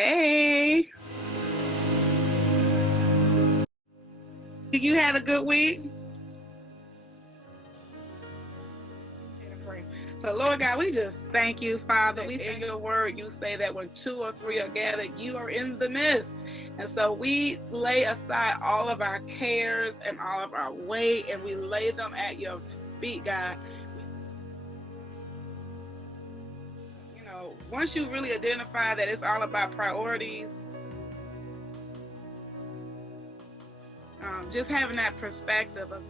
Hey. You had a good week? So, Lord God, we just thank you, Father. We in your word, you say that when 2 or 3 are gathered, you are in the midst. And so we lay aside all of our cares and all of our weight, and we lay them at your feet, God. You know, once you really identify that it's all about priorities, just having that perspective of